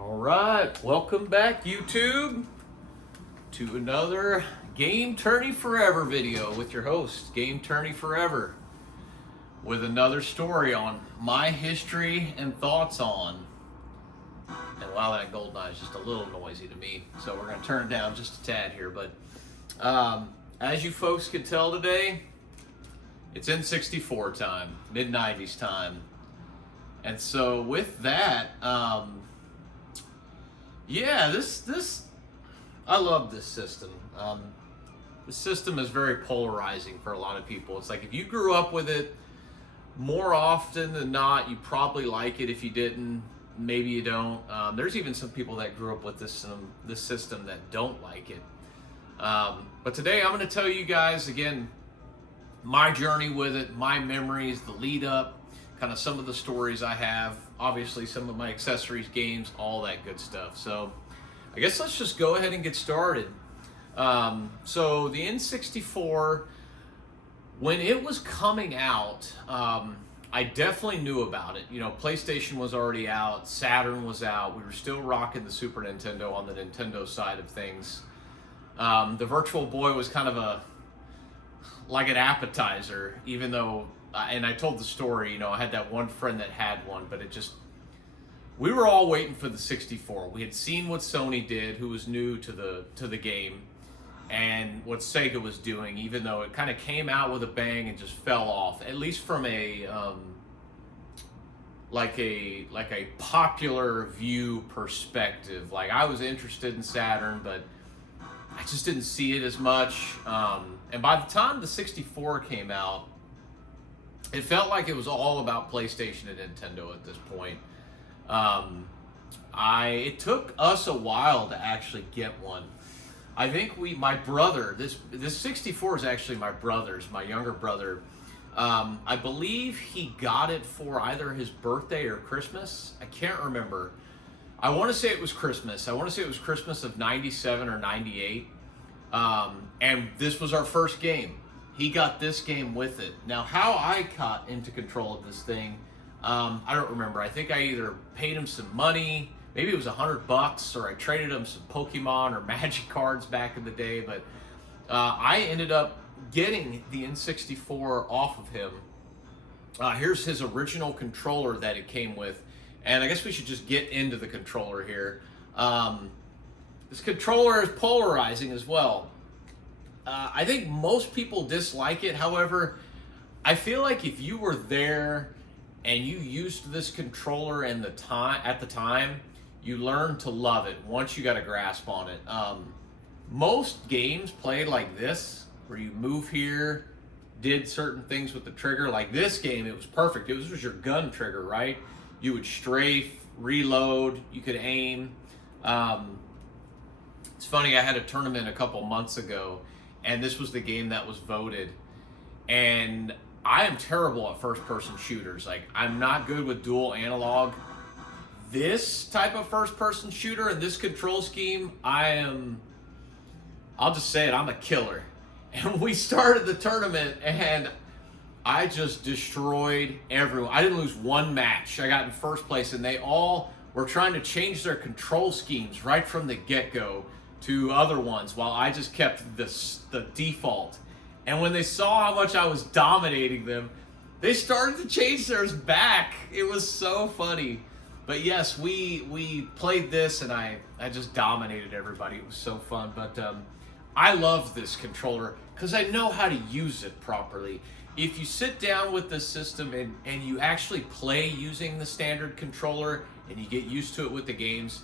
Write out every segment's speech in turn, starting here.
All right, welcome back, YouTube, to another Game Tourney Forever video with your host, Game Tourney Forever, with another story on my history and thoughts on. And wow, that GoldenEye is just a little noisy to me, so we're going to turn it down just a tad here. But as you folks can tell today, it's N64 time, mid-90s time. And so with that, yeah, I love this system. The system is very polarizing for a lot of people. It's like if you grew up with it, more often than not, you probably like it. If you didn't, maybe you don't. There's even some people that grew up with this system that don't like it. But today I'm going to tell you guys, again, my journey with it, my memories, the lead up, kind of some of the stories I have, obviously some of my accessories, games, all that good stuff. So I guess let's just go ahead and get started. So the N64, when it was coming out, I definitely knew about it. You know, PlayStation was already out, Saturn was out, we were still rocking the Super Nintendo on the Nintendo side of things. The Virtual Boy was kind of like an appetizer, even though, and I told the story, you know, I had that one friend that had one, but we were all waiting for the 64. We had seen what Sony did, who was new to the game, and what Sega was doing, even though it kind of came out with a bang and just fell off, at least from a like a popular view perspective. Like, I was interested in Saturn, but I just didn't see it as much. And by the time the 64 came out, it felt like it was all about PlayStation and Nintendo at this point. It took us a while to actually get one. I think my brother, this 64 is actually my brother's, my younger brother. I believe he got it for either his birthday or Christmas. I can't remember. I want to say it was Christmas. I want to say it was Christmas of 97 or 98. And this was our first game. He got this game with it. Now, how I got into control of this thing, I don't remember. I think I either paid him some money, maybe it was $100, or I traded him some Pokemon or Magic cards back in the day. But I ended up getting the N64 off of him. Here's his original controller that it came with. And I guess we should just get into the controller here. This controller is polarizing as well. I think most people dislike it. However, I feel like if you were there and you used this controller at the time, you learned to love it once you got a grasp on it. Most games played like this, where you move here, did certain things with the trigger. Like this game, it was perfect. It was your gun trigger, right? You would strafe, reload, you could aim. It's funny, I had a tournament a couple months ago, and this was the game that was voted. And I am terrible at first-person shooters. Like, I'm not good with dual analog. This type of first-person shooter and this control scheme, I'll just say it, I'm a killer. And we started the tournament, and I just destroyed everyone. I didn't lose one match. I got in first place, and they all were trying to change their control schemes right from the get-go to other ones, while I just kept the default. And when they saw how much I was dominating them, they started to change theirs back. It was so funny. But yes, we played this, and I just dominated everybody. It was so fun. But I love this controller because I know how to use it properly. If you sit down with this system and you actually play using the standard controller and you get used to it with the games,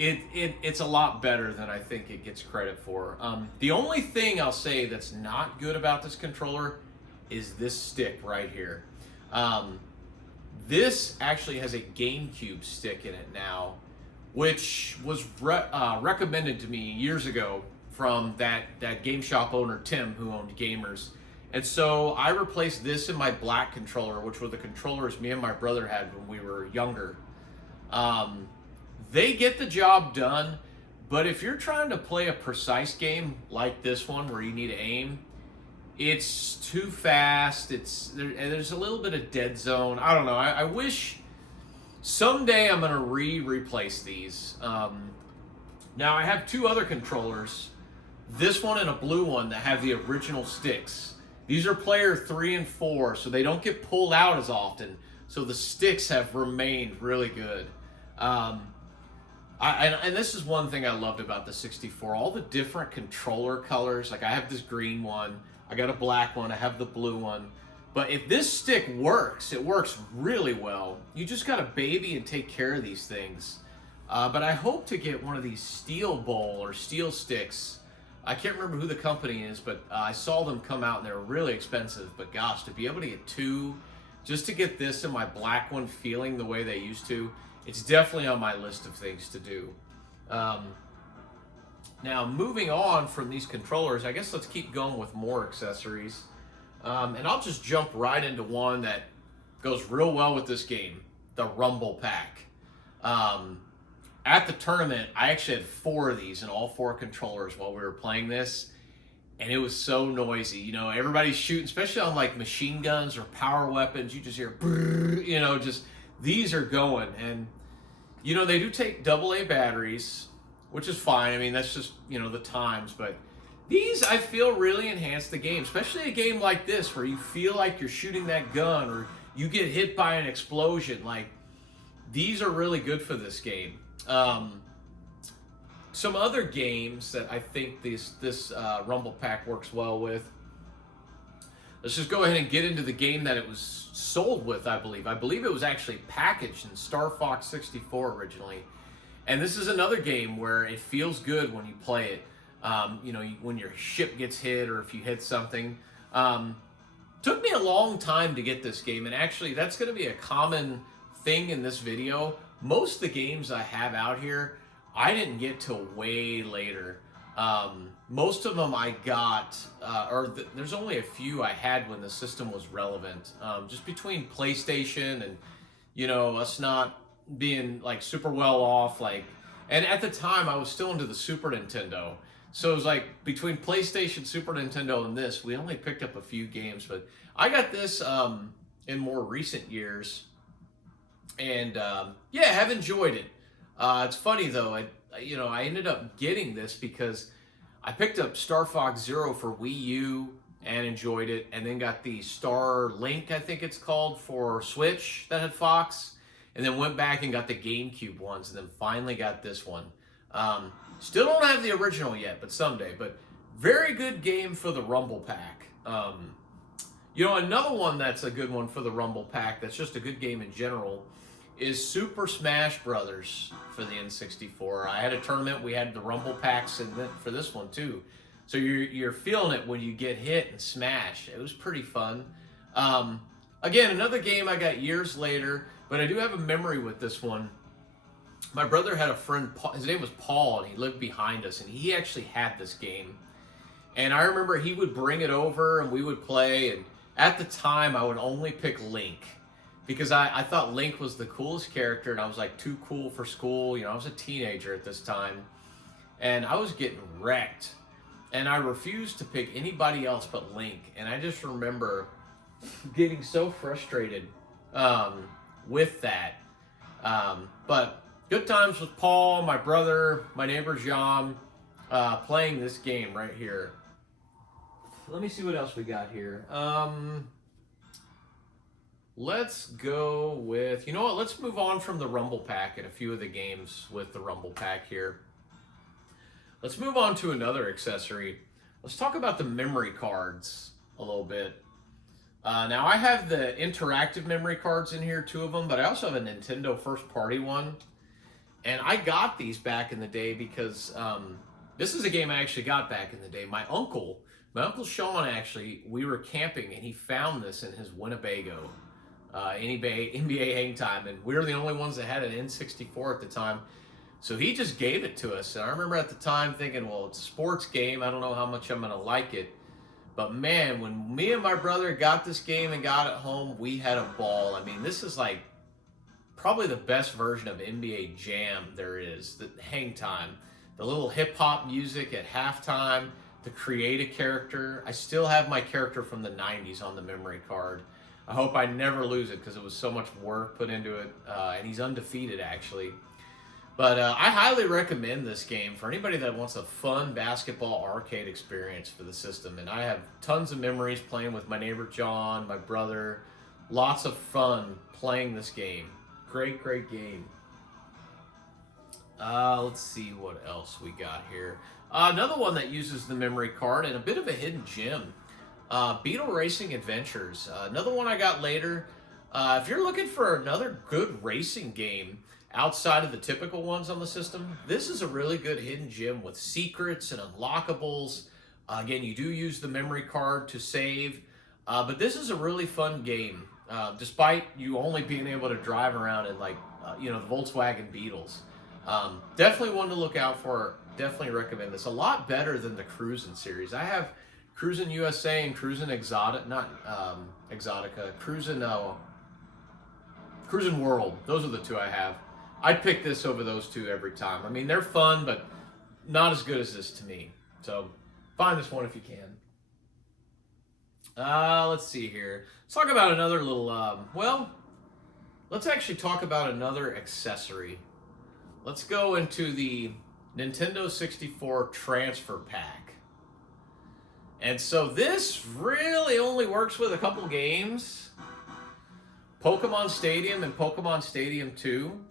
it's a lot better than I think it gets credit for. The only thing I'll say that's not good about this controller is this stick right here. This actually has a GameCube stick in it now, which was recommended to me years ago from that game shop owner, Tim, who owned Gamers. And so I replaced this in my black controller, which were the controllers me and my brother had when we were younger. They get the job done, but if you're trying to play a precise game like this one where you need to aim, it's too fast. There's a little bit of dead zone. I don't know. I wish someday I'm gonna replace these. Now I have two other controllers, this one and a blue one, that have the original sticks. These are player 3 and 4, so they don't get pulled out as often. So the sticks have remained really good. And this is one thing I loved about the 64. All the different controller colors. Like I have this green one, I got a black one, I have the blue one. But if this stick works, it works really well. You just got to baby and take care of these things. But I hope to get one of these steel bowl or steel sticks. I can't remember who the company is, but I saw them come out and they were really expensive. But gosh, to be able to get two, just to get this and my black one feeling the way they used to, it's definitely on my list of things to do. Now, moving on from these controllers, I guess let's keep going with more accessories. And I'll just jump right into one that goes real well with this game, the Rumble Pack. At the tournament, I actually had 4 of these and all 4 controllers while we were playing this, and it was so noisy. You know, everybody's shooting, especially on like machine guns or power weapons. You just hear, brrr, you know, just these are going. And, you know, they do take AA batteries, which is fine. I mean, that's just, you know, the times, but these, I feel, really enhance the game, especially a game like this where you feel like you're shooting that gun or you get hit by an explosion. Like, these are really good for this game. Some other games that I think this Rumble Pack works well with. Let's just go ahead and get into the game that it was sold with, I believe. I believe it was actually packaged in Star Fox 64 originally. And this is another game where it feels good when you play it. You know, when your ship gets hit or if you hit something. Took me a long time to get this game, and actually that's going to be a common thing in this video. Most of the games I have out here, I didn't get till way later. Most of them I got, there's only a few I had when the system was relevant. Just between PlayStation and, you know, us not being like super well off, like, and at the time I was still into the Super Nintendo. So it was like between PlayStation, Super Nintendo, and this, we only picked up a few games. But I got this in more recent years, and yeah, have enjoyed it. It's funny though, I ended up getting this because I picked up Star Fox Zero for Wii U and enjoyed it, and then got the Star Link, I think it's called, for Switch that had Fox, and then went back and got the GameCube ones, and then finally got this one. Still don't have the original yet, but someday. But very good game for the Rumble Pack. You know, another one that's a good one for the Rumble Pack, that's just a good game in general, is Super Smash Brothers for the N64. I had a tournament, we had the Rumble Packs for this one too. So you're feeling it when you get hit and smash. It was pretty fun. Again, another game I got years later, but I do have a memory with this one. My brother had a friend, his name was Paul, and he lived behind us, and he actually had this game. And I remember he would bring it over, and we would play, and at the time, I would only pick Link, because I thought Link was the coolest character, and I was like too cool for school. You know, I was a teenager at this time, and I was getting wrecked. And I refused to pick anybody else but Link, and I just remember getting so frustrated with that. But good times with Paul, my brother, my neighbor Jean, playing this game right here. Let me see what else we got here. Let's go with, you know what, let's move on from the Rumble Pack and a few of the games with the Rumble Pack here. Let's move on to another accessory. Let's talk about the memory cards a little bit. Now I have the interactive memory cards in here, 2 of them, but I also have a Nintendo first party one. And I got these back in the day because this is a game I actually got back in the day. My uncle Sean, actually, we were camping and he found this in his Winnebago NBA hang time, and we were the only ones that had an N64 at the time. So he just gave it to us. And I remember at the time thinking, well, it's a sports game. I don't know how much I'm going to like it. But man, when me and my brother got this game and got it home, we had a ball. I mean, this is like probably the best version of NBA Jam there is. The hang time, the little hip hop music at halftime, to create a character. I still have my character from the 90s on the memory card. I hope I never lose it because it was so much work put into it, and he's undefeated actually. But I highly recommend this game for anybody that wants a fun basketball arcade experience for the system. And I have tons of memories playing with my neighbor John, my brother. Lots of fun playing this game. Great, great game. Let's see what else we got here. Another one that uses the memory card and a bit of a hidden gem. Beetle Racing Adventures. Another one I got later. If you're looking for another good racing game outside of the typical ones on the system, this is a really good hidden gem with secrets and unlockables. Again, you do use the memory card to save, but this is a really fun game, despite you only being able to drive around in the Volkswagen Beetles. Definitely one to look out for. Definitely recommend this. A lot better than the Cruisin' series. I have Cruisin' USA and Cruisin' Exotica, Cruisin' World. Those are the two I have. I'd pick this over those two every time. I mean, they're fun, but not as good as this to me. So find this one if you can. Let's see here. Let's talk about another little, let's actually talk about another accessory. Let's go into the Nintendo 64 Transfer Pack. And so this really only works with a couple games. Pokemon Stadium and Pokemon Stadium 2.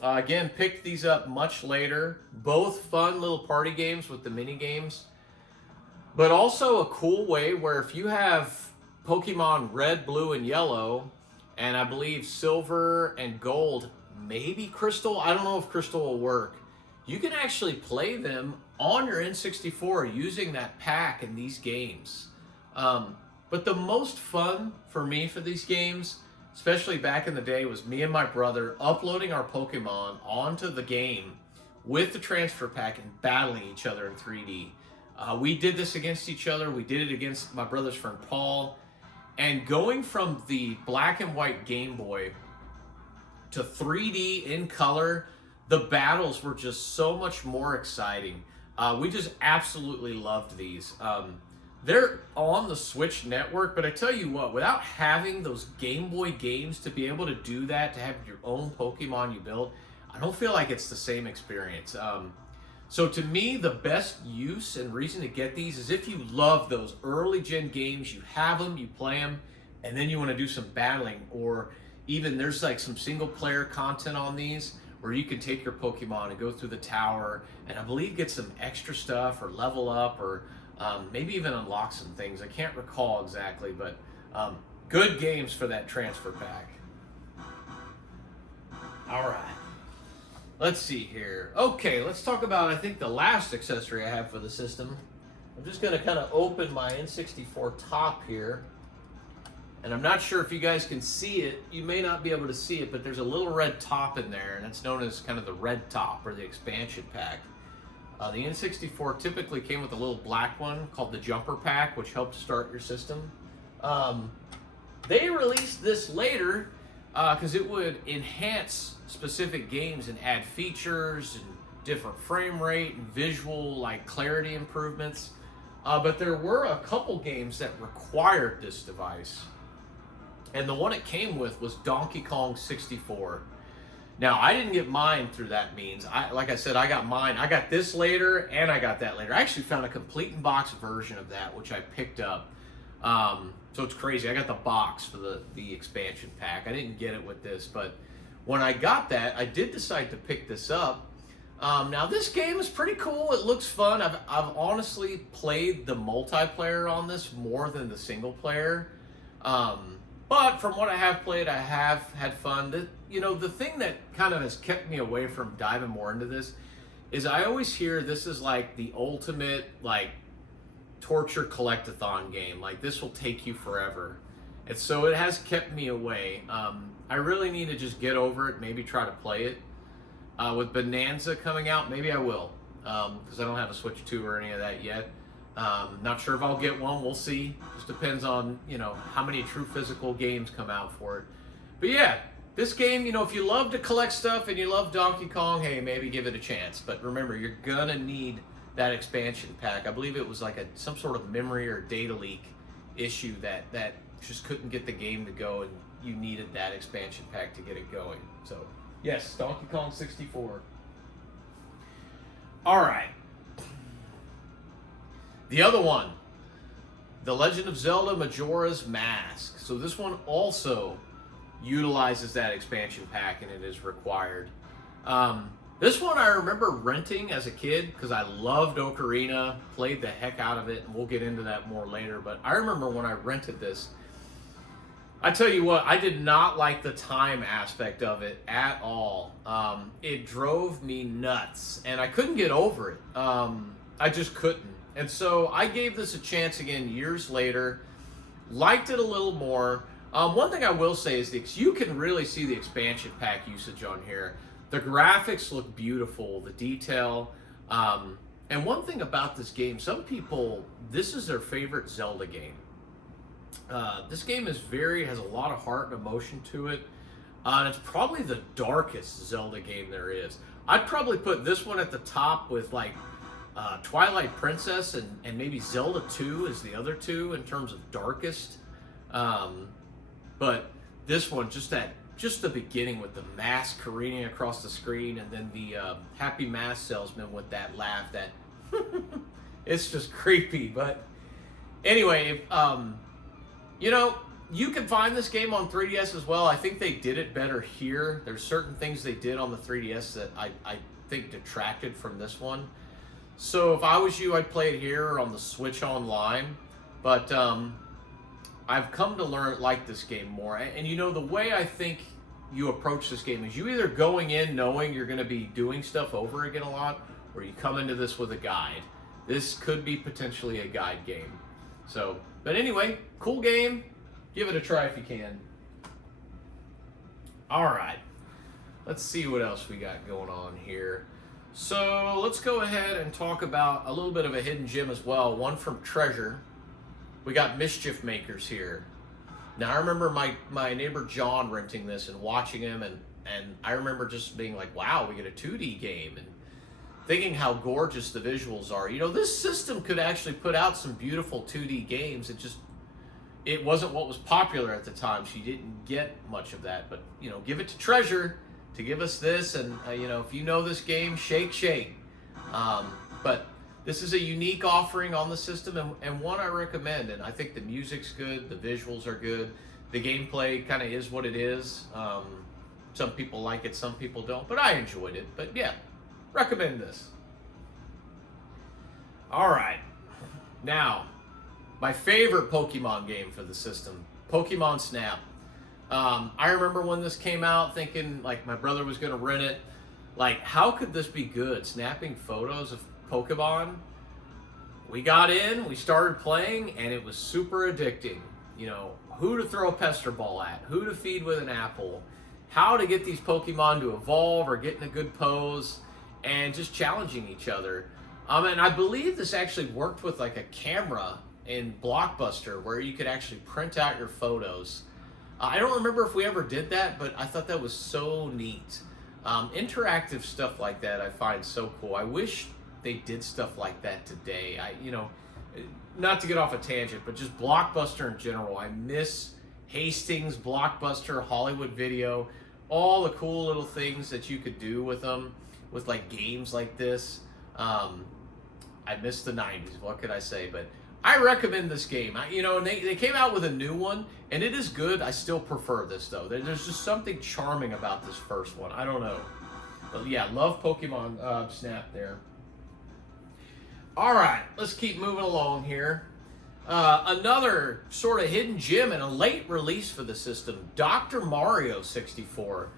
Again, picked these up much later. Both fun little party games with the mini games. But also a cool way where if you have Pokemon Red, Blue, and Yellow, and I believe Silver and Gold, maybe Crystal, I don't know if Crystal will work, you can actually play them on your N64 using that pack in these games. But the most fun for me for these games, especially back in the day, was me and my brother uploading our Pokemon onto the game with the transfer pack and battling each other in 3D. We did this against each other. We did it against my brother's friend Paul. And going from the black and white Game Boy to 3D in color, the battles were just so much more exciting. We just absolutely loved these. They're on the Switch network, but I tell you what, without having those Game Boy games to be able to do that, to have your own Pokemon you build, I don't feel like it's the same experience. So to me, the best use and reason to get these is if you love those early gen games, you have them, you play them, and then you want to do some battling, or even there's like some single player content on these where you can take your Pokemon and go through the tower and I believe get some extra stuff or level up or maybe even unlock some things. I can't recall exactly, but good games for that transfer pack. All right. Let's see here. Okay, let's talk about, I think, the last accessory I have for the system. I'm just going to kind of open my N64 top here. And I'm not sure if you guys can see it. You may not be able to see it, but there's a little red top in there, and it's known as kind of the red top or the expansion pack. The N64 typically came with a little black one called the jumper pack, which helped start your system. They released this later because it would enhance specific games and add features and different frame rate and visual like clarity improvements. But there were a couple games that required this device. And the one it came with was Donkey Kong 64. Now, I didn't get mine through that means. Like I said, I got mine. I got this later, and I got that later. I actually found a complete in-box version of that, which I picked up. So it's crazy. I got the box for the expansion pack. I didn't get it with this, but when I got that, I did decide to pick this up. Now, this game is pretty cool. It looks fun. I've honestly played the multiplayer on this more than the single player. But from what I have played, I have had fun. The thing that kind of has kept me away from diving more into this is I always hear this is like the ultimate like torture collectathon game. Like this will take you forever. And so it has kept me away. I really need to just get over it, maybe try to play it. With Bonanza coming out, maybe I will. Because I don't have a Switch 2 or any of that yet. Not sure if I'll get one. We'll see. Just depends on, how many true physical games come out for it. But yeah, this game, if you love to collect stuff and you love Donkey Kong, hey, maybe give it a chance. But remember, you're gonna need that expansion pack. I believe it was like some sort of memory or data leak issue that just couldn't get the game to go, and you needed that expansion pack to get it going. So, yes, Donkey Kong 64. All right. The other one, The Legend of Zelda Majora's Mask. So this one also utilizes that expansion pack, and it is required. This one I remember renting as a kid because I loved Ocarina, played the heck out of it, and we'll get into that more later. But I remember when I rented this, I tell you what, I did not like the time aspect of it at all. It drove me nuts, and I couldn't get over it. I just couldn't. And so I gave this a chance again years later, liked it a little more. One thing I will say is you can really see the expansion pack usage on here. The graphics look beautiful, the detail. And one thing about this game, some people, this is their favorite Zelda game. This game has a lot of heart and emotion to it. And it's probably the darkest Zelda game there is. I'd probably put this one at the top with like Twilight Princess and maybe Zelda 2 is the other two in terms of darkest. But this one, just the beginning with the mask careening across the screen, and then the happy mask salesman with that laugh that it's just creepy. But anyway, you know, you can find this game on 3DS as well. I think they did it better here. There's certain things they did on the 3DS that I think detracted from this one. So if I was you, I'd play it here or on the Switch Online. But I've come to like this game more. And you know, the way I think you approach this game is you either going in knowing you're going to be doing stuff over again a lot, or you come into this with a guide. This could be potentially a guide game. So, but anyway, cool game. Give it a try if you can. All right. Let's see what else we got going on here. So let's go ahead and talk about a little bit of a hidden gem as well. One from Treasure. We got Mischief Makers here. Now I remember my neighbor John renting this and watching him, and I remember just being like, wow, we get a 2D game, and thinking how gorgeous the visuals are. You know, this system could actually put out some beautiful 2D games. It wasn't what was popular at the time. She didn't get much of that, but you know, give it to Treasure to give us this, and you know, if you know this game, shake. But this is a unique offering on the system, and one I recommend. And I think the music's good, the visuals are good, the gameplay kind of is what it is. Some people like it, some people don't, but I enjoyed it. But yeah, recommend this. All right, now my favorite Pokemon game for the system, Pokemon Snap. I remember when this came out thinking like my brother was going to rent it. Like, how could this be good? Snapping photos of Pokemon. We got in, we started playing, and it was super addicting. You know, who to throw a pester ball at, who to feed with an apple, how to get these Pokemon to evolve or get in a good pose, and just challenging each other. And I believe this actually worked with like a camera in Blockbuster where you could actually print out your photos. I don't remember if we ever did that, but I thought that was so neat. Interactive stuff like that I find so cool. I wish they did stuff like that today. You know, not to get off a tangent, but just Blockbuster in general. I miss Hastings, Blockbuster, Hollywood Video, all the cool little things that you could do with them, with like games like this. I miss the 90s, what could I say? But I recommend this game. You know, and they came out with a new one, and it is good. I still prefer this, though. There's just something charming about this first one. I don't know. But yeah, love Pokemon Snap there. All right, let's keep moving along here. Another sort of hidden gem and a late release for the system, Dr. Mario 64.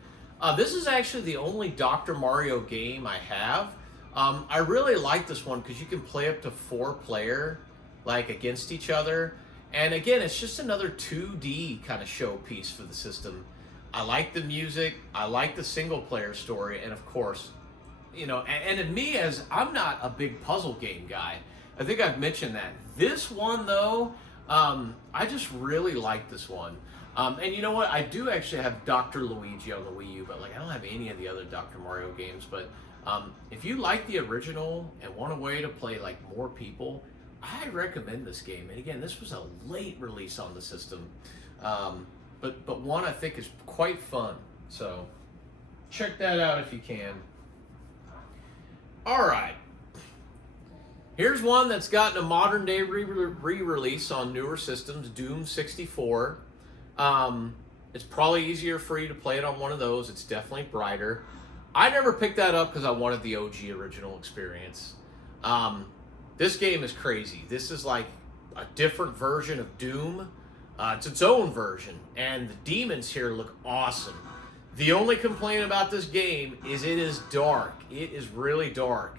This is actually the only Dr. Mario game I have. I really like this one because you can play up to 4-player, like against each other. And again, it's just another 2D kind of showpiece for the system. I like the music, I like the single player story, and of course, you know, and in me, as I'm not a big puzzle game guy, I think I've mentioned that. This one though, I just really like this one. And you know what, I do actually have Dr. Luigi on the Wii U, but like I don't have any of the other Dr. Mario games. But if you like the original and want a way to play like more people, I recommend this game. And again, this was a late release on the system, but one I think is quite fun. So check that out if you can. All right. Here's one that's gotten a modern day re-release on newer systems, Doom 64. It's probably easier for you to play it on one of those. It's definitely brighter. I never picked that up because I wanted the OG original experience. This game is crazy. This is like a different version of Doom. It's its own version, and the demons here look awesome. The only complaint about this game is it is dark. It is really dark.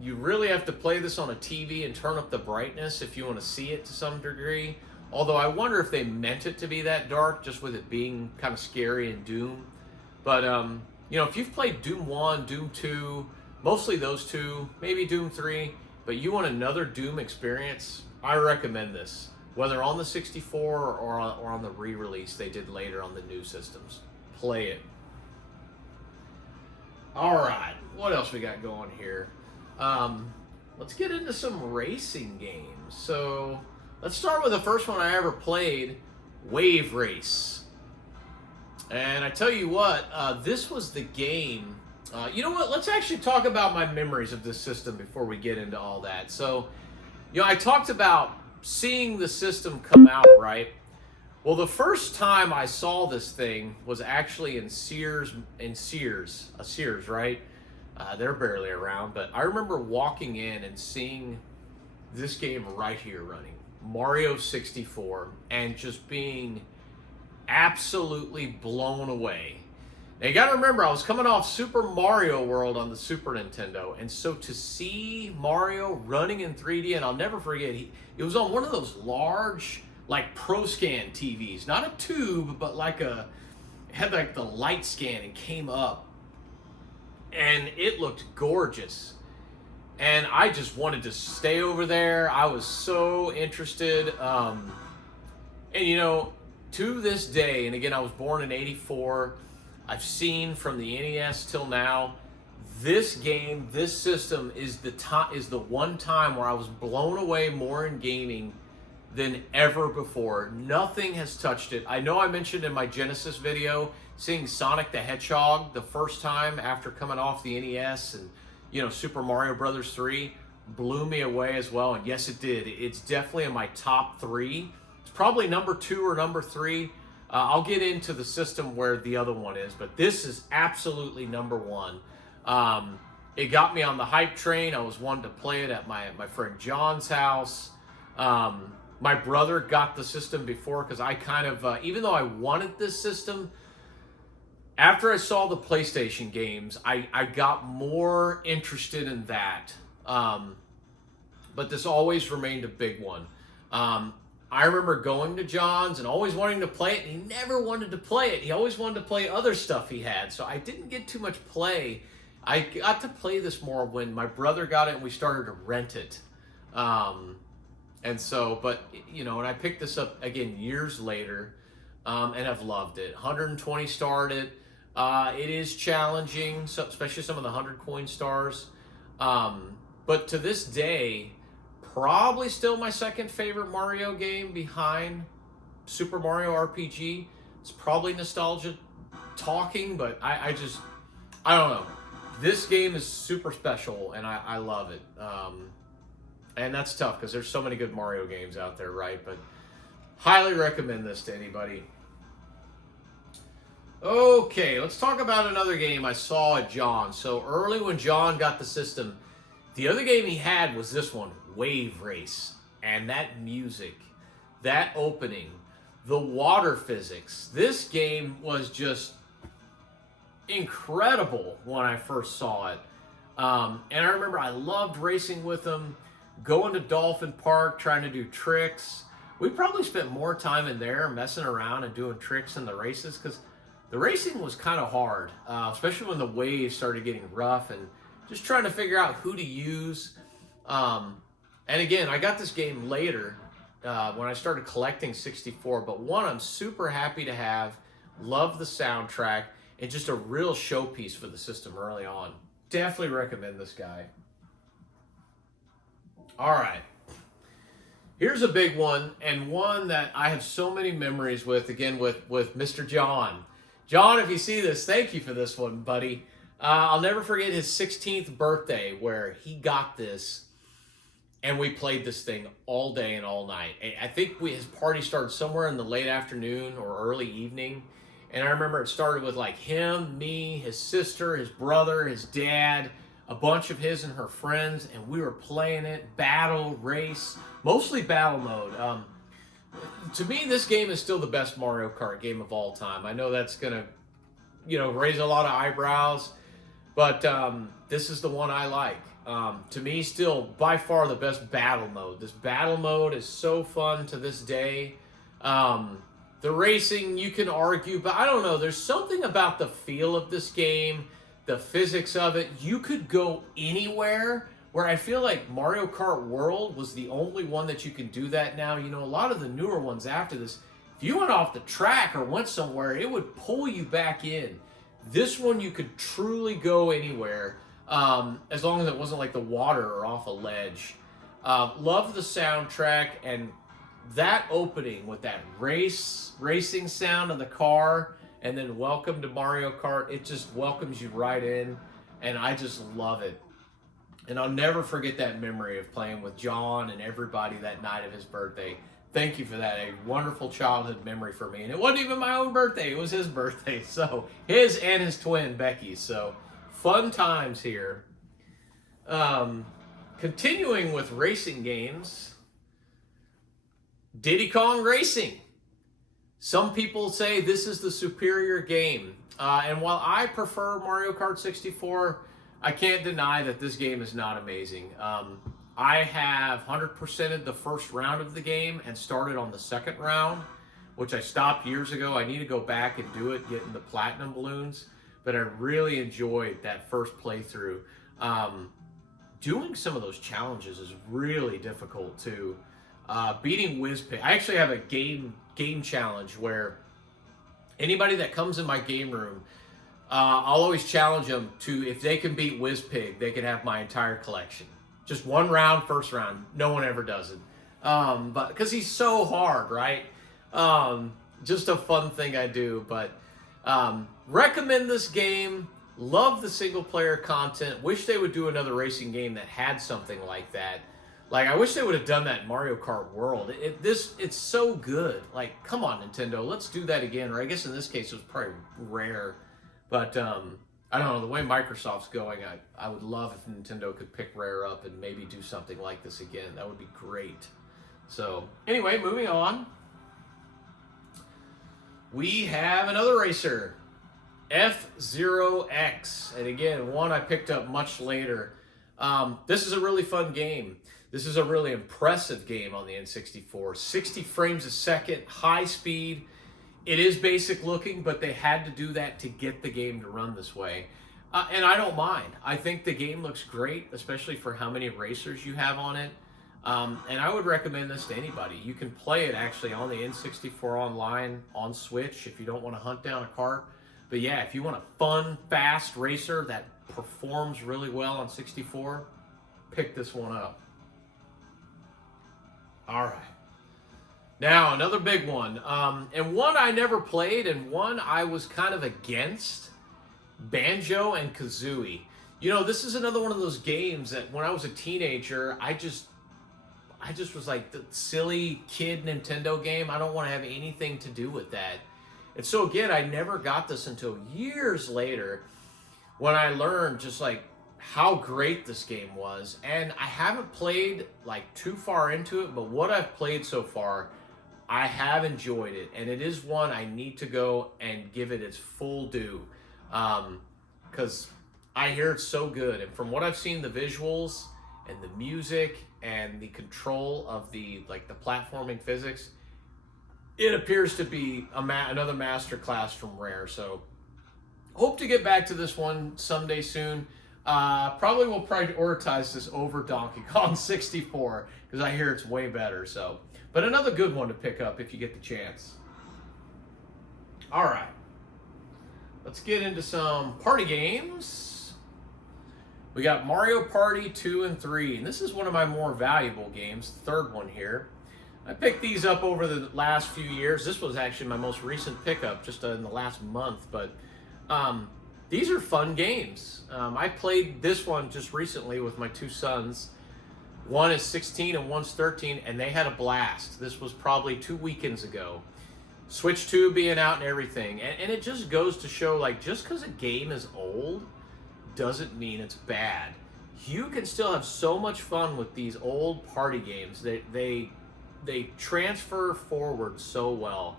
You really have to play this on a TV and turn up the brightness if you want to see it to some degree. Although I wonder if they meant it to be that dark, just with it being kind of scary and Doom. But, you know, if you've played Doom 1, Doom 2, mostly those two, maybe Doom 3, but you want another Doom experience, I recommend this. Whether on the 64 or on the re-release they did later on the new systems. Play it. All right, what else we got going here? Let's get into some racing games. So let's start with the first one I ever played, Wave Race. And I tell you what, this was the game. You know what? Let's actually talk about my memories of this system before we get into all that. So, you know, I talked about seeing the system come out, right? Well, the first time I saw this thing was actually in Sears, right? They're barely around, but I remember walking in and seeing this game right here running, Mario 64, and just being absolutely blown away. Now you gotta remember, I was coming off Super Mario World on the Super Nintendo, and so to see Mario running in 3D, and I'll never forget, it was on one of those large, like ProScan TVs, not a tube, but like it had like the light scan and came up, and it looked gorgeous. And I just wanted to stay over there. I was so interested. And you know, to this day, and again, I was born in '84. I've seen from the NES till now, this game, this system is the one time where I was blown away more in gaming than ever before. Nothing has touched it. I know I mentioned in my Genesis video seeing Sonic the Hedgehog the first time after coming off the NES, and you know, Super Mario Brothers 3 blew me away as well. And yes, it did. It's definitely in my top 3. It's probably number 2 or number 3. I'll get into the system where the other one is, but this is absolutely number 1. It got me on the hype train. I was wanting to play it at my friend John's house. My brother got the system before because I kind of, even though I wanted this system, after I saw the PlayStation games, I got more interested in that. But this always remained a big one. I remember going to John's and always wanting to play it, and he never wanted to play it. He always wanted to play other stuff he had, so I didn't get too much play. I got to play this more when my brother got it and we started to rent it. And so, but, you know, and I picked this up again years later, and have loved it. 120 starred it. It is challenging, so especially some of the 100 coin stars. But to this day, probably still my second favorite Mario game behind Super Mario RPG. It's probably nostalgia talking, but I don't know. This game is super special, and I love it. And that's tough because there's so many good Mario games out there, right? But highly recommend this to anybody. Okay, let's talk about another game I saw at John. So early when John got the system, the other game he had was this one, Wave Race. And that music, that opening, the water physics. This game was just incredible when I first saw it. And I remember I loved racing with him, going to Dolphin Park, trying to do tricks. We probably spent more time in there messing around and doing tricks in the races because the racing was kind of hard, especially when the waves started getting rough and just trying to figure out who to use. And again, I got this game later when I started collecting 64, but one I'm super happy to have, love the soundtrack, and just a real showpiece for the system early on. Definitely recommend this guy. All right. Here's a big one, and one that I have so many memories with, again, with Mr. John. John, if you see this, thank you for this one, buddy. I'll never forget his 16th birthday where he got this, and we played this thing all day and all night. I think his party started somewhere in the late afternoon or early evening, and I remember it started with like him, me, his sister, his brother, his dad, a bunch of his and her friends, and we were playing it, battle, race, mostly battle mode. To me, this game is still the best Mario Kart game of all time. I know that's gonna, raise a lot of eyebrows, but this is the one I like. To me, still by far the best battle mode. This battle mode is so fun to this day. The racing, you can argue, but I don't know. There's something about the feel of this game, the physics of it. You could go anywhere, where I feel like Mario Kart World was the only one that you can do that now. A lot of the newer ones after this, if you went off the track or went somewhere, it would pull you back in. This one, you could truly go anywhere, as long as it wasn't like the water or off a ledge. Love the soundtrack, and that opening with that racing sound of the car, and then welcome to Mario Kart, it just welcomes you right in, and I just love it. And I'll never forget that memory of playing with John and everybody that night of his birthday. Thank you for that. A wonderful childhood memory for me. And it wasn't even my own birthday. It was his birthday. So his and his twin, Becky. So fun times here. Continuing with racing games. Diddy Kong Racing. Some people say this is the superior game. And while I prefer Mario Kart 64, I can't deny that this game is not amazing. I have 100%ed the first round of the game and started on the second round, which I stopped years ago. I need to go back and do it, getting the platinum balloons. But I really enjoyed that first playthrough. Doing some of those challenges is really difficult too. Beating WizPig. I actually have a game challenge where anybody that comes in my game room, I'll always challenge them to, if they can beat WizPig, they can have my entire collection. Just one round, first round. No one ever does it. But because he's so hard, right? Just a fun thing I do. But recommend this game. Love the single player content. Wish they would do another racing game that had something like that. Like, I wish they would have done that in Mario Kart World. It's so good. Like, come on, Nintendo, let's do that again. Or I guess in this case it was probably Rare. But I don't know, the way Microsoft's going, I would love if Nintendo could pick Rare up and maybe do something like this again. That would be great. So, anyway, moving on. We have another racer, F-Zero X. And again, one I picked up much later. This is a really fun game. This is a really impressive game on the N64. 60 frames a second, high speed. It is basic looking, but they had to do that to get the game to run this way. And I don't mind. I think the game looks great, especially for how many racers you have on it. And I would recommend this to anybody. You can play it actually on the N64 online, on Switch, if you don't want to hunt down a kart. But yeah, if you want a fun, fast racer that performs really well on 64, pick this one up. All right. Now, another big one, and one I never played, and one I was kind of against, Banjo and Kazooie. This is another one of those games that when I was a teenager, I just was like, the silly kid Nintendo game, I don't want to have anything to do with that. And so again, I never got this until years later when I learned just like how great this game was. And I haven't played like too far into it, but what I've played so far, I have enjoyed it, and it is one I need to go and give it its full due, because I hear it's so good. And from what I've seen, the visuals and the music and the control of the platforming physics, it appears to be another masterclass from Rare. So hope to get back to this one someday soon. Probably will prioritize this over Donkey Kong 64 because I hear it's way better. So. But another good one to pick up if you get the chance. All right. Let's get into some party games. We got Mario Party 2 and 3, and this is one of my more valuable games, the third one here. I picked these up over the last few years. This was actually my most recent pickup, just in the last month, but these are fun games. I played this one just recently with my two sons. One is 16 and one's 13, and they had a blast. This was probably 2 weekends ago. Switch 2 being out and everything. And it just goes to show, like, just because a game is old doesn't mean it's bad. You can still have so much fun with these old party games. They transfer forward so well.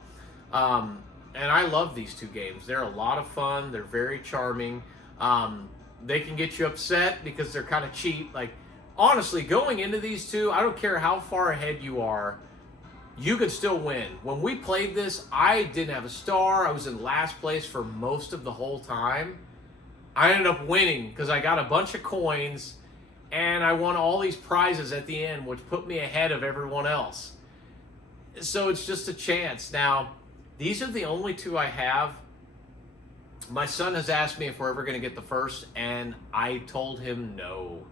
And I love these two games. They're a lot of fun. They're very charming. They can get you upset because they're kind of cheap. Like, honestly, going into these two, I don't care how far ahead you are, you could still win. When we played this, I didn't have a star. I was in last place for most of the whole time. I ended up winning because I got a bunch of coins and I won all these prizes at the end, which put me ahead of everyone else. So it's just a chance. Now, these are the only two I have. My son has asked me if we're ever going to get the first, and I told him no.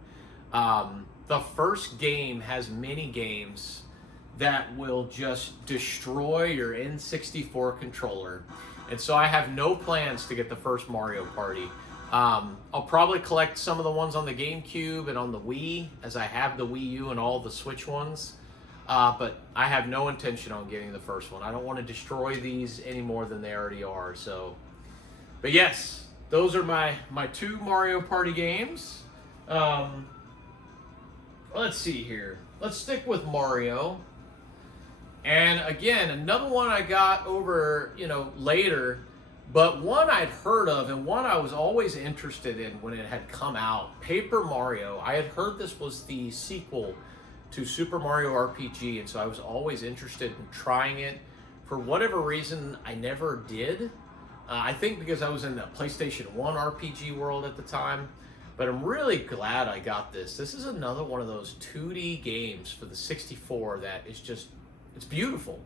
The first game has mini games that will just destroy your N64 controller. And so I have no plans to get the first Mario Party. I'll probably collect some of the ones on the GameCube and on the Wii, as I have the Wii U and all the Switch ones. But I have no intention on getting the first one. I don't want to destroy these any more than they already are. So, but yes, those are my two Mario Party games. Let's see here. Let's stick with Mario. And again, another one I got over, later, but one I'd heard of and one I was always interested in when it had come out. Paper Mario. I had heard this was the sequel to Super Mario RPG, and so I was always interested in trying it. For whatever reason, I never did. I think because I was in the PlayStation 1 RPG world at the time. But I'm really glad I got this. This is another one of those 2D games for the 64 that is just, it's beautiful.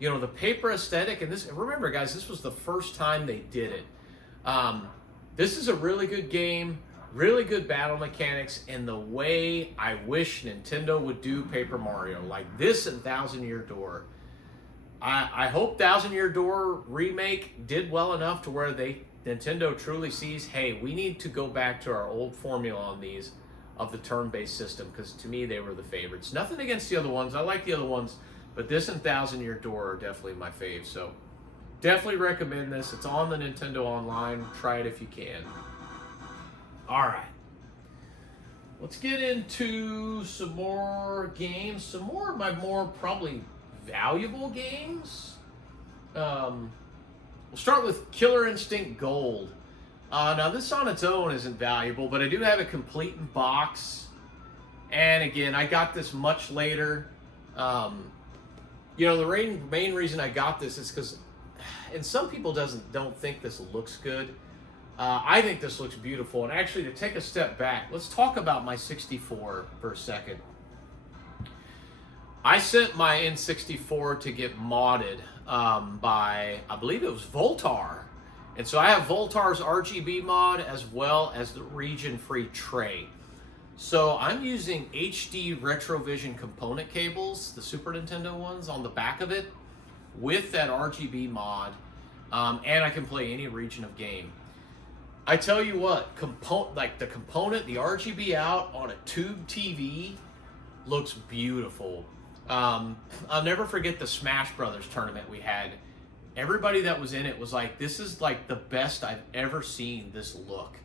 The paper aesthetic, and this, remember guys, this was the first time they did it. This is a really good game, really good battle mechanics, and the way I wish Nintendo would do Paper Mario, like this and Thousand Year Door. I hope Thousand Year Door remake did well enough to where Nintendo truly sees, hey, we need to go back to our old formula on these of the turn-based system, because to me they were the favorites. Nothing against the other ones. I like the other ones, but this and Thousand Year Door are definitely my fave. So definitely recommend this. It's on the Nintendo Online. Try it if you can. All right. Let's get into some more games. Some more of my more probably valuable games. We'll start with Killer Instinct Gold. Now this on its own isn't valuable, but I do have it complete in box. And again, I got this much later. The main reason I got this is because, and some people don't think this looks good. I think this looks beautiful. And actually, to take a step back, let's talk about my 64 for a second. I sent my N64 to get modded by, I believe it was Voltar. And so I have Voltar's RGB mod as well as the region-free tray. So I'm using HD Retrovision component cables, the Super Nintendo ones, on the back of it with that RGB mod, and I can play any region of game. I tell you what, the RGB out on a tube TV looks beautiful. I'll never forget the Smash Brothers tournament we had. Everybody that was in it was like, this is like the best I've ever seen this look.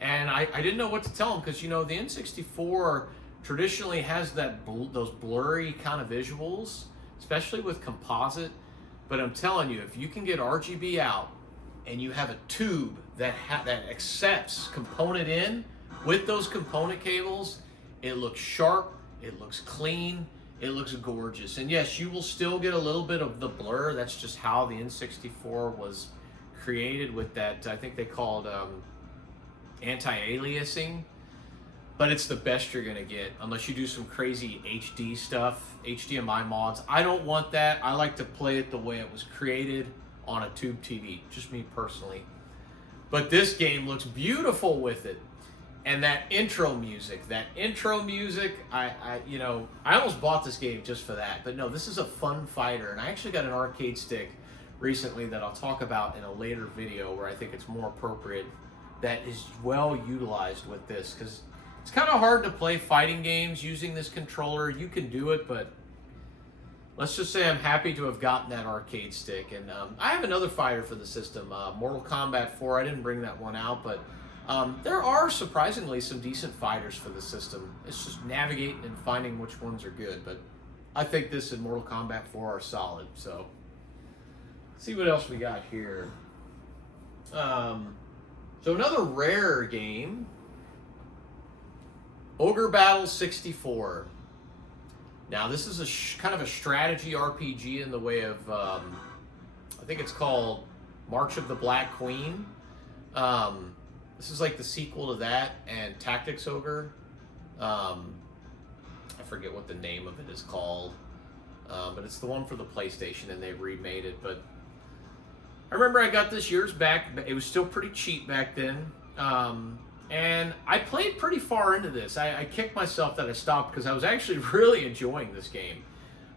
And I didn't know what to tell them because, the N64 traditionally has those blurry kind of visuals, especially with composite. But I'm telling you, if you can get RGB out and you have a tube that accepts component in with those component cables, it looks sharp, it looks clean, it looks gorgeous. And yes, you will still get a little bit of the blur. That's just how the N64 was created with that, I think they called anti-aliasing. But it's the best you're gonna get, unless you do some crazy HD stuff, HDMI mods. I don't want that. I like to play it the way it was created on a tube TV, just me personally. But this game looks beautiful with it. And that intro music, I almost bought this game just for that. But no, this is a fun fighter. And I actually got an arcade stick recently that I'll talk about in a later video where I think it's more appropriate, that is well utilized with this, because it's kind of hard to play fighting games using this controller. You can do it, but let's just say I'm happy to have gotten that arcade stick. And I have another fighter for the system, Mortal Kombat 4. I didn't bring that one out, but there are surprisingly some decent fighters for the system. It's just navigating and finding which ones are good. But I think this and Mortal Kombat 4 are solid. So let's see what else we got here. So another rare game, Ogre Battle 64. Now this is a kind of a strategy RPG in the way of, I think it's called March of the Black Queen. This is like the sequel to that and Tactics Ogre. I forget what the name of it is called, but it's the one for the PlayStation and they remade it. But I remember I got this years back. It was still pretty cheap back then. And I played pretty far into this. I kicked myself that I stopped because I was actually really enjoying this game.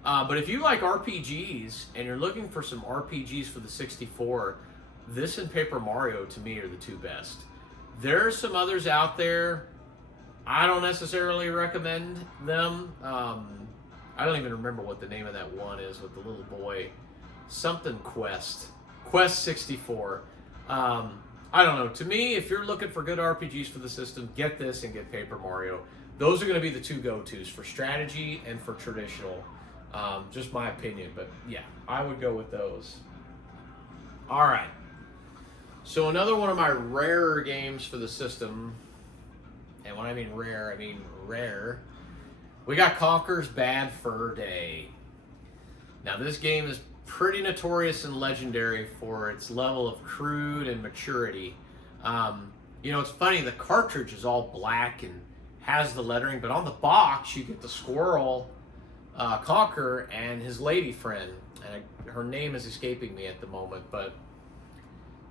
But if you like RPGs and you're looking for some RPGs for the 64, this and Paper Mario to me are the two best. There are some others out there. I don't necessarily recommend them. I don't even remember what the name of that one is with the little boy. Something Quest. Quest 64. I don't know. To me, if you're looking for good RPGs for the system, get this and get Paper Mario. Those are going to be the two go-tos for strategy and for traditional. Just my opinion, but yeah, I would go with those. All right. So another one of my rarer games for the system, and when I mean rare, I mean rare. We got Conker's Bad Fur Day. Now this game is pretty notorious and legendary for its level of crude and maturity. It's funny, the cartridge is all black and has the lettering, but on the box you get the squirrel, Conker, and his lady friend. And her name is escaping me at the moment, but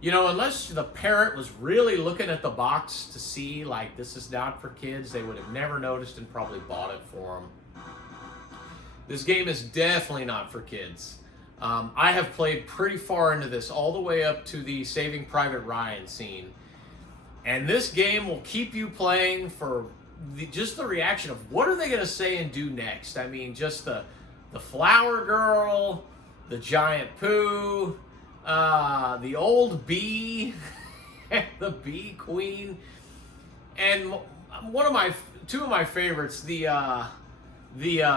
unless the parent was really looking at the box to see, like, this is not for kids, they would have never noticed and probably bought it for them. This game is definitely not for kids. I have played pretty far into this, all the way up to the Saving Private Ryan scene. And this game will keep you playing for just the reaction of what are they going to say and do next. I mean, just the flower girl, the giant poo, the old bee, the bee queen, and two of my favorites, the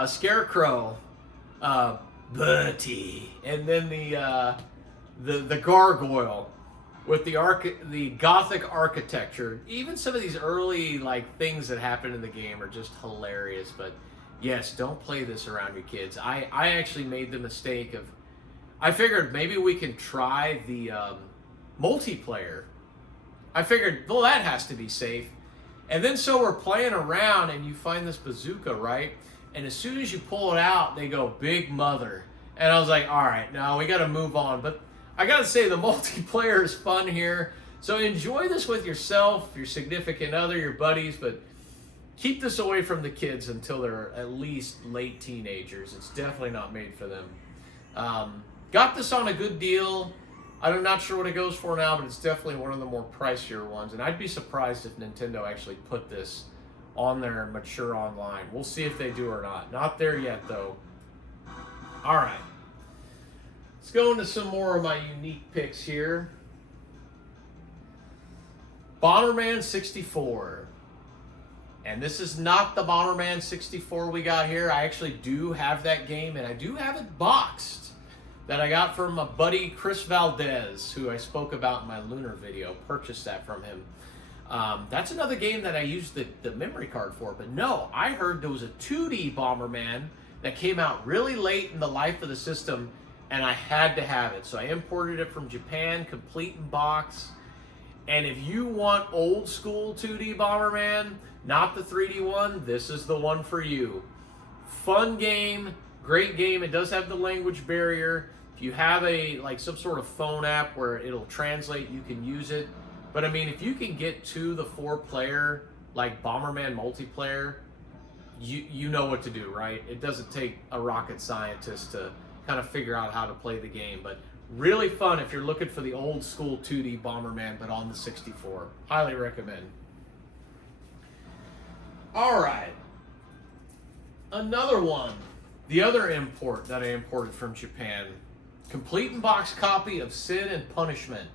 scarecrow, Bertie, and then the gargoyle with the Gothic architecture. Even some of these early things that happen in the game are just hilarious. But yes, don't play this around your kids. I actually made the mistake of, I figured maybe we can try the multiplayer. I figured, well, that has to be safe. And then so we're playing around and you find this bazooka, right? And as soon as you pull it out, they go, Big Mother. And I was like, all right, now we got to move on. But I got to say, the multiplayer is fun here. So enjoy this with yourself, your significant other, your buddies, but keep this away from the kids until they're at least late teenagers. It's definitely not made for them. Got this on a good deal. I'm not sure what it goes for now, but it's definitely one of the more pricier ones. And I'd be surprised if Nintendo actually put this on their mature online. We'll see if they do or not. Not there yet, though. All right. Let's go into some more of my unique picks here. Bomberman 64. And this is not the Bomberman 64 we got here. I actually do have that game, and I do have it boxed, that I got from my buddy Chris Valdez, who I spoke about in my Lunar video. Purchased that from him. That's another game that I used the memory card for. But no, I heard there was a 2D Bomberman that came out really late in the life of the system, and I had to have it. So I imported it from Japan, complete in box. And if you want old school 2D Bomberman, not the 3D one, this is the one for you. Fun game, great game. It does have the language barrier. If you have some sort of phone app where it'll translate, you can use it. But I mean, if you can get to the 4-player like Bomberman multiplayer, you know what to do, right? It doesn't take a rocket scientist to kind of figure out how to play the game, but really fun if you're looking for the old school 2D Bomberman, but on the 64. Highly recommend. All right. Another one. The other import that I imported from Japan. Complete in box copy of Sin and Punishment.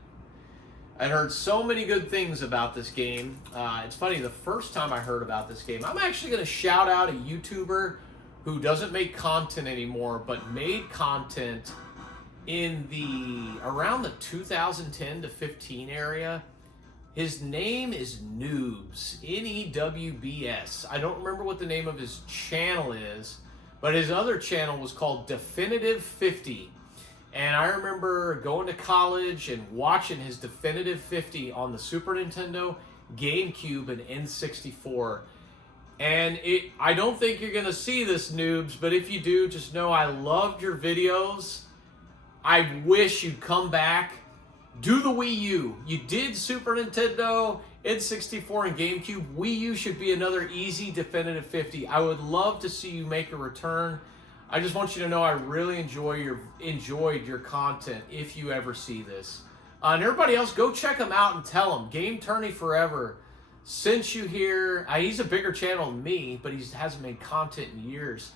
I heard so many good things about this game. It's funny, the first time I heard about this game, I'm actually going to shout out a YouTuber who doesn't make content anymore, but made content in around the 2010 to 15 area. His name is Newbs, N-E-W-B-S. I don't remember what the name of his channel is, but his other channel was called Definitive 50. And I remember going to college and watching his Definitive 50 on the Super Nintendo, GameCube, and N64. And I don't think you're going to see this, Noobs, but if you do, just know I loved your videos. I wish you'd come back. Do the Wii U. You did Super Nintendo, N64, and GameCube. Wii U should be another easy Definitive 50. I would love to see you make a return. I just want you to know I really enjoyed your content if you ever see this. And everybody else, go check him out and tell him. Game Tourney Forever sent you here. He's a bigger channel than me, but he hasn't made content in years.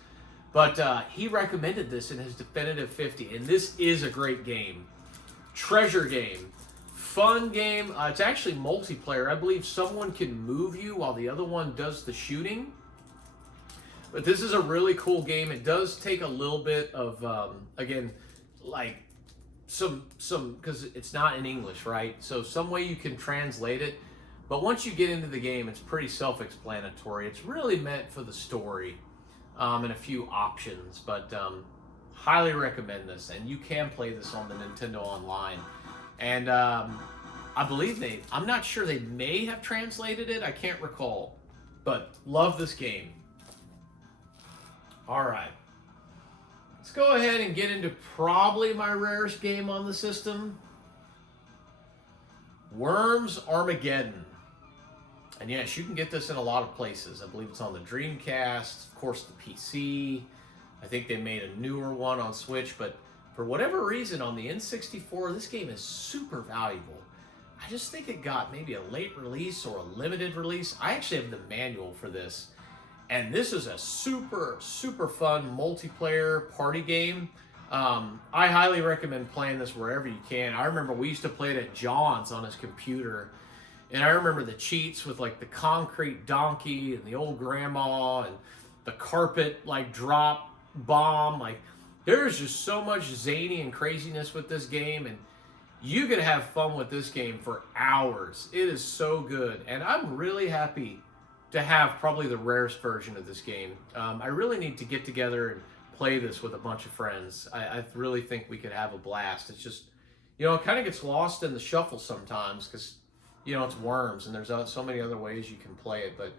But he recommended this in his Definitive 50, and this is a great game. Treasure game. Fun game. It's actually multiplayer. I believe someone can move you while the other one does the shooting. But this is a really cool game. It does take a little bit of, again, like some, because it's not in English, right? So some way you can translate it. But once you get into the game, it's pretty self-explanatory. It's really meant for the story and a few options. But highly recommend this. And you can play this on the Nintendo Online. And I believe I'm not sure, they may have translated it. I can't recall. But love this game. All right, let's go ahead and get into probably my rarest game on the system, Worms Armageddon. And yes, you can get this in a lot of places. I believe it's on the Dreamcast, of course the PC. I think they made a newer one on Switch, but for whatever reason on the N64, this game is super valuable. I just think it got maybe a late release or a limited release. I actually have the manual for this. And this is a super, super fun multiplayer party game. I highly recommend playing this wherever you can. I remember we used to play it at John's on his computer. And I remember the cheats with like the concrete donkey and the old grandma and the carpet like drop bomb. Like there's just so much zany and craziness with this game. And you could have fun with this game for hours. It is so good. And I'm really happy to have probably the rarest version of this game. I really need to get together and play this with a bunch of friends. I really think we could have a blast. It's just, it kind of gets lost in the shuffle sometimes because, it's Worms and there's so many other ways you can play it. But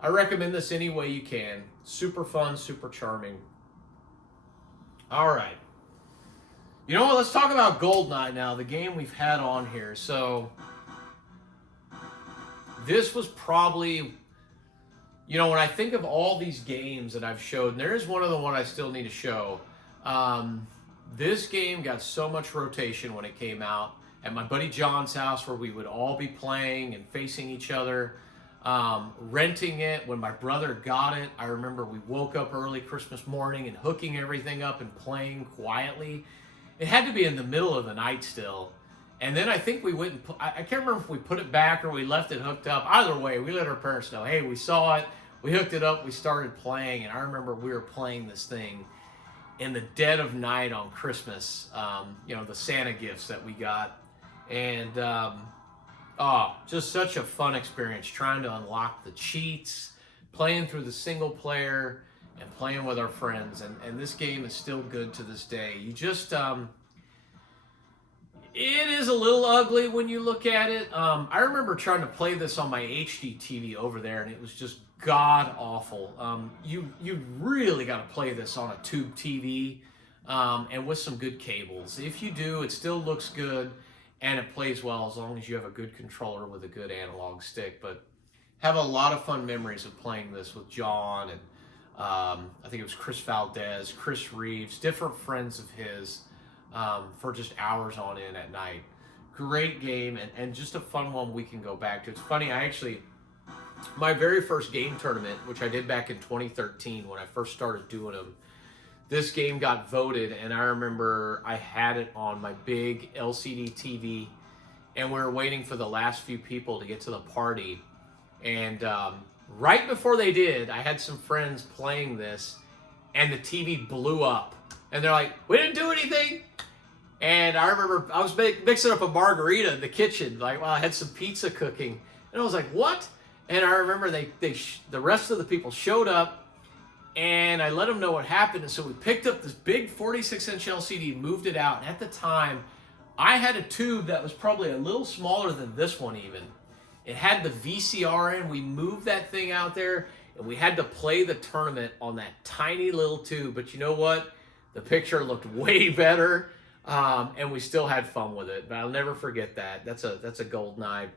I recommend this any way you can. Super fun, super charming. All right. You know what? Let's talk about GoldenEye now, the game we've had on here. So this was probably, when I think of all these games that I've showed, and there is one other one I still need to show. This game got so much rotation when it came out at my buddy John's house where we would all be playing and facing each other. Renting it when my brother got it. I remember we woke up early Christmas morning and hooking everything up and playing quietly. It had to be in the middle of the night still. And then I think we went and I can't remember if we put it back or we left it hooked up. Either way, we let our parents know, hey, we saw it, we hooked it up, we started playing. And I remember we were playing this thing in the dead of night on Christmas, the Santa gifts that we got. And just such a fun experience trying to unlock the cheats, playing through the single player, and playing with our friends. And this game is still good to this day. You just, it is a little ugly when you look at it. I remember trying to play this on my HD TV over there, and it was just god awful. You really got to play this on a tube TV and with some good cables. If you do, it still looks good and it plays well as long as you have a good controller with a good analog stick. But have a lot of fun memories of playing this with John and I think it was Chris Valdez, Chris Reeves, different friends of his, for just hours on end at night. Great game, and just a fun one we can go back to. It's funny, my very first game tournament, which I did back in 2013 when I first started doing them, this game got voted, and I remember I had it on my big LCD TV, and we were waiting for the last few people to get to the party. And right before they did, I had some friends playing this, and the TV blew up. And they're like, "We didn't do anything." And I remember I was mixing up a margarita in the kitchen, like while I had some pizza cooking. And I was like, "What?" And I remember the rest of the people showed up, and I let them know what happened. And so we picked up this big 46-inch LCD, moved it out. And at the time, I had a tube that was probably a little smaller than this one even. It had the VCR in. We moved that thing out there, and we had to play the tournament on that tiny little tube. But you know what? The picture looked way better, and we still had fun with it. But I'll never forget that. That's a GoldenEye,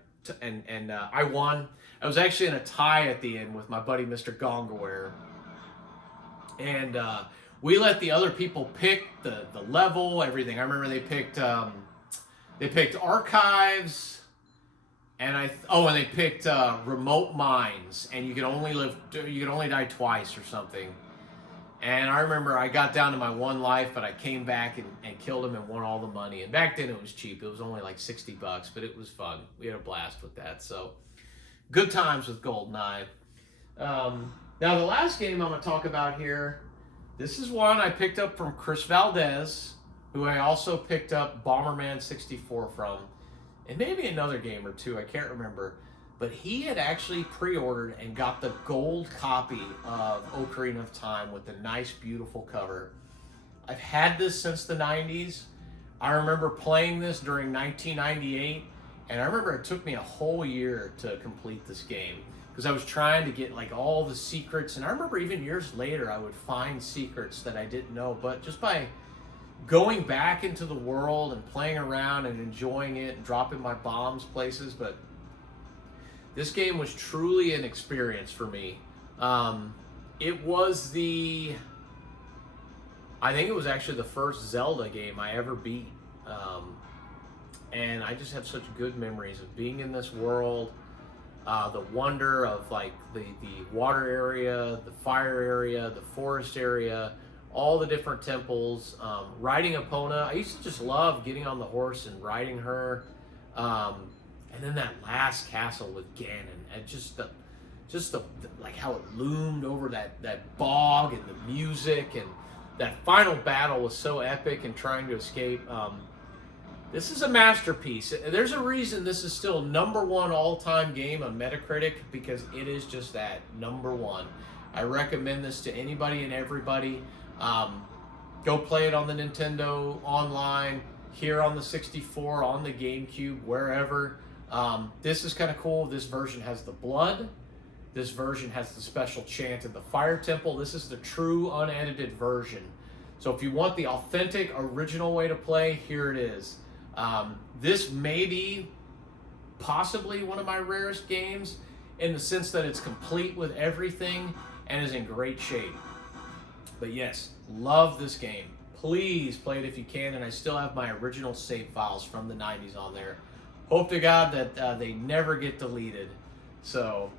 and I won. I was actually in a tie at the end with my buddy Mr. Gongaware, and we let the other people pick the level, everything. I remember they picked archives. And they picked remote mines, and you could only die twice or something. And I remember I got down to my one life, but I came back and killed him and won all the money. And back then it was cheap; it was only like $60, but it was fun. We had a blast with that. So, good times with GoldenEye. Now the last game I'm going to talk about here, this is one I picked up from Chris Valdez, who I also picked up Bomberman 64 from. And maybe another game or two, I can't remember. But he had actually pre-ordered and got the gold copy of Ocarina of Time with the nice, beautiful cover. I've had this since the 90s. I remember playing this during 1998. And I remember it took me a whole year to complete this game. Because I was trying to get like all the secrets. And I remember even years later, I would find secrets that I didn't know. But just by going back into the world and playing around and enjoying it and dropping my bombs places. But this game was truly an experience for me. It was I think it was actually the first Zelda game I ever beat. And I just have such good memories of being in this world, the wonder of like the water area, the fire area, the forest area, all the different temples, riding Epona. I used to just love getting on the horse and riding her. And then that last castle with Ganon, and just the like how it loomed over that bog, and the music, and that final battle was so epic, and trying to escape. This is a masterpiece. There's a reason this is still #1 all-time game on Metacritic, because it is just that, #1. I recommend this to anybody and everybody. Go play it on the Nintendo online, here on the 64, on the GameCube, wherever. This is kind of cool. This version has the blood. This version has the special chant in the Fire Temple. This is the true unedited version. So if you want the authentic, original way to play, here it is. This may be possibly one of my rarest games, in the sense that it's complete with everything and is in great shape. But yes, love this game. Please play it if you can, and I still have my original save files from the 90s on there. Hope to God that they never get deleted. So,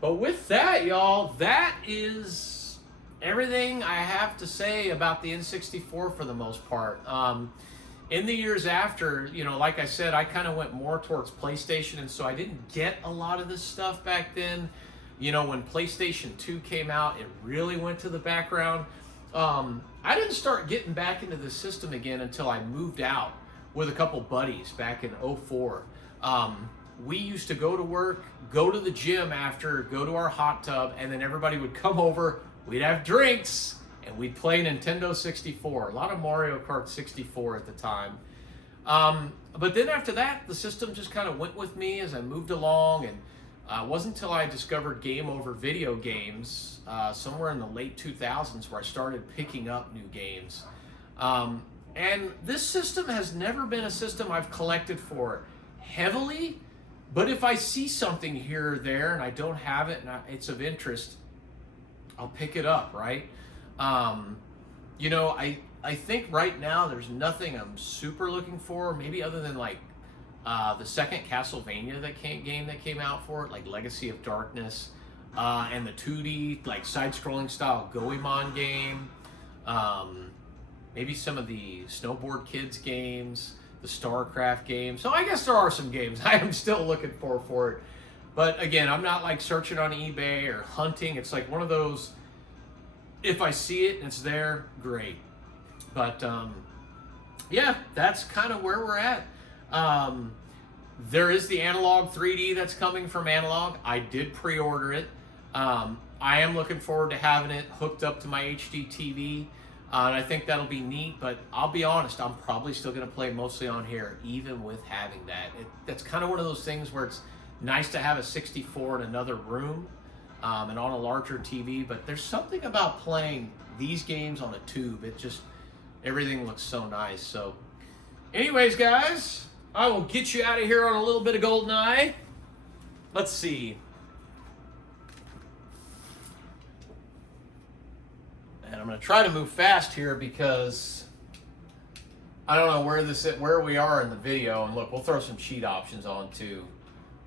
but with that, y'all, that is everything I have to say about the N64 for the most part. In the years after, like I said, I kind of went more towards PlayStation, and so I didn't get a lot of this stuff back then. When PlayStation 2 came out, it really went to the background. I didn't start getting back into the system again until I moved out with a couple buddies back in 2004. We used to go to work, go to the gym after, go to our hot tub, and then everybody would come over, we'd have drinks, and we'd play Nintendo 64. A lot of Mario Kart 64 at the time. But then after that, the system just kind of went with me as I moved along, and it wasn't until I discovered Game Over video games somewhere in the late 2000s where I started picking up new games. And this system has never been a system I've collected for heavily, But if I see something here or there and I don't have it and it's of interest, I'll pick it up, right? You know, I think right now there's nothing I'm super looking for, maybe other than like the second Castlevania game that came out for it, like Legacy of Darkness, and the 2D like side-scrolling style Goemon game, maybe some of the Snowboard Kids games, the StarCraft games. So I guess there are some games I am still looking for it. But again, I'm not like searching on eBay or hunting. It's like one of those, if I see it and it's there, great. But yeah, that's kind of where we're at. There is the Analog 3D that's coming from Analog. I did pre-order it. I am looking forward to having it hooked up to my HD TV. And I think that'll be neat, but I'll be honest, I'm probably still going to play mostly on here, even with having that. That's kind of one of those things where it's nice to have a 64 in another room and on a larger TV, but there's something about playing these games on a tube. It just, everything looks so nice. So anyways, guys, I will get you out of here on a little bit of GoldenEye. Let's see. And I'm going to try to move fast here because I don't know where we are in the video. And look, we'll throw some cheat options on too.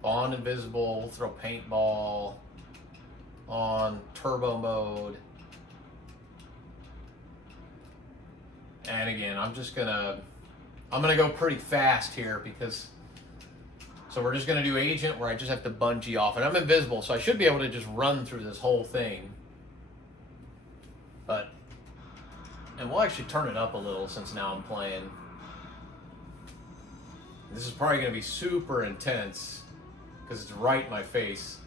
On invisible, we'll throw paintball on turbo mode. And again, I'm gonna go pretty fast here because, so we're just gonna do agent where I just have to bungee off, and I'm invisible, so I should be able to just run through this whole thing. But, and we'll actually turn it up a little since now I'm playing. This is probably going to be super intense because it's right in my face.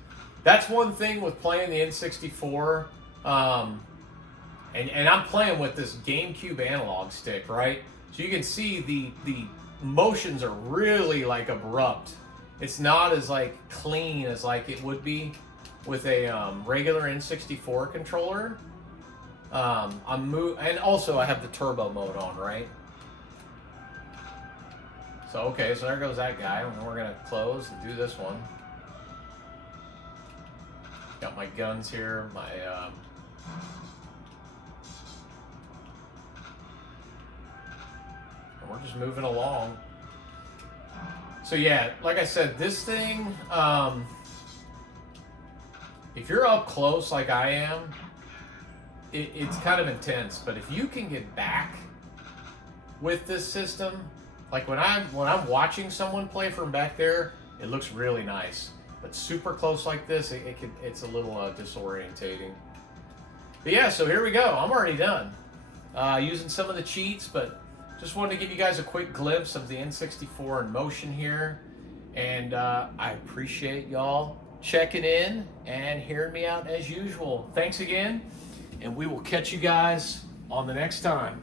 That's one thing with playing the N64. And I'm playing with this GameCube analog stick, right? So you can see the motions are really like abrupt. It's not as like clean as like it would be with a regular N64 controller. And also I have the turbo mode on, right? So okay, so there goes that guy, and we're gonna close and do this one. Got my guns here, my and we're just moving along. So yeah, like I said, this thing, if you're up close like I am, it's kind of intense, but if you can get back with this system, like when I'm watching someone play from back there, it looks really nice. But super close like this, it's a little disorientating. But yeah, so here we go. I'm already done using some of the cheats, but just wanted to give you guys a quick glimpse of the N64 in motion here, and I appreciate y'all checking in and hearing me out as usual. Thanks again. And we will catch you guys on the next time.